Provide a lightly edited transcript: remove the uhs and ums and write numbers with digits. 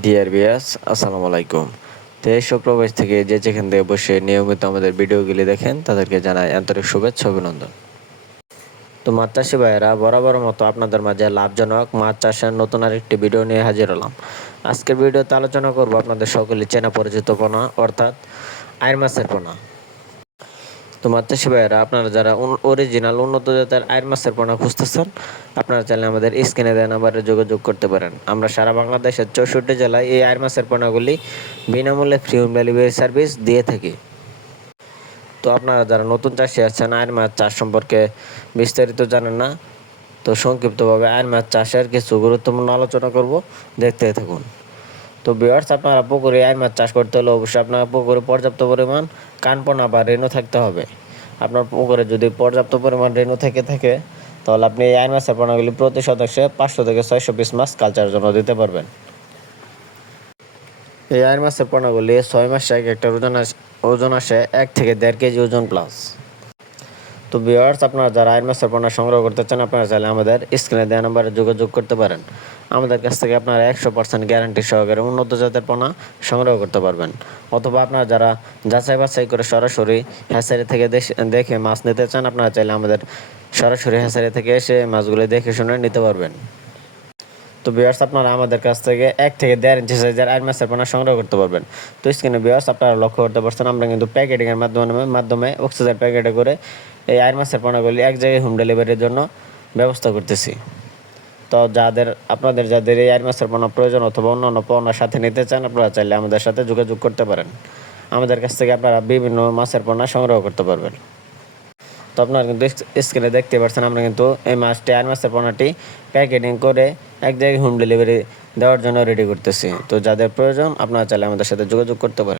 Dear viewers, আসসালামু আলাইকুম। দেশ ও প্রবাস থেকে যে যেখান থেকে বসে নিয়মিত আমাদের ভিডিওগুলি দেখেন তাদেরকে জানাই আন্তরিক শুভেচ্ছা অভিনন্দন। তো মাছ চাষি ভাইয়েরা, বরাবর মতো আপনাদের মাঝে লাভজনক মাছ চাষের নতুন আরেকটি ভিডিও নিয়ে হাজির হলাম। আজকের ভিডিওতে আলোচনা করব আপনাদের সকলে চেনা পরিচিত পোনা, অর্থাৎ আইড় মাছের পোনা। তো মাছ চাষি ভাইয়েরা, আপনারা যারা অরিজিনাল উন্নত জাতের আইড় মাছের পোনা খুঁজতেছেন, আপনারা চাইলে আমাদের স্ক্রিনে দেওয়া নাম্বারে যোগাযোগ করতে পারেন। আমরা সারা বাংলাদেশের 64 জেলায় এই আইড় মাছের পোনাগুলি বিনামূল্যে ফ্রি হোম ডেলিভারি সার্ভিস দিয়ে থাকি। তো আপনারা যারা নতুন চাষি আছেন, আইড় মাছ চাষ সম্পর্কে বিস্তারিত জানেন না, তো সংক্ষিপ্তভাবে আইড় মাছ চাষের কিছু গুরুত্বপূর্ণ আলোচনা করব, দেখতে থাকুন। তো ভিউয়ার্স, আপনারা পুকুরে আইড় মাছ চাষ করতে হলে অবশ্যই আপনার পুকুরে পর্যাপ্ত পরিমাণ কানপোনা বা রেণু থাকতে হবে। আপনার পুকুরে যদি পর্যাপ্ত পরিমাণ রেণু থেকে থাকে, তাহলে আপনি এই আইড় মাছের পোনাগুলি প্রতি শতাংশে 500 থেকে 600 পিস মাছ কালচারের জন্য দিতে পারবেন। এই আইড় মাছের পোনাগুলি 6 মাসে এক একটা ওজন আসে 1 থেকে 1.5 কেজি ওজন প্লাস। তো ভিউয়ার্স, আপনারা যারা আইড় মাছের পোনা সংগ্রহ করতে চান, আপনারা চাইলে আমাদের স্ক্রিনে দেওয়া নাম্বারে যোগাযোগ করতে পারেন। আমাদের কাছ থেকে আপনারা 100% গ্যারান্টি সহকারে উন্নত জাতের পোনা সংগ্রহ করতে পারবেন। অথবা আপনারা যারা যাচাই বাছাই করে সরাসরি হ্যাচারি থেকে দেখে মাছ নিতে চান, আপনারা চাইলে আমাদের সরাসরি হ্যাচারি থেকে এসে মাছগুলো দেখে শুনে নিতে পারবেন। তো ভিউয়ার্স, আপনারা আমাদের কাছ থেকে 1 থেকে 1.5 ইঞ্চি সাইজের আইড় মাছের পোনা সংগ্রহ করতে পারবেন। তো স্ক্রিনে ভিউয়ার্স, আপনারা লক্ষ্য করতে পারছেন, আমরা কিন্তু প্যাকেটিংয়ের মাধ্যমে অক্সিজেন প্যাকেটে করে এই আইড় মাছের পোনাগুলি এক জায়গায় হোম ডেলিভারির জন্য ব্যবস্থা করতেছি। তো আপনাদের যাদের এই আইড় মাছের পোনা প্রয়োজন অথবা অন্যান্য পোনার সাথে নিতে চান, আপনারা চাইলে আমাদের সাথে যোগাযোগ করতে পারেন। আমাদের কাছ থেকে আপনারা বিভিন্ন মাছের পোনা সংগ্রহ করতে পারবেন। তো আপনারা কিন্তু স্ক্রিনে দেখতে পাচ্ছেন, আমরা কিন্তু এই আইড় মাছের পোনাটি প্যাকেটিং করে এক জায়গায় হোম ডেলিভারি দেওয়ার জন্য রেডি করতেছি। তো যাদের প্রয়োজন, আপনারা চাইলে আমাদের সাথে যোগাযোগ করতে পারেন।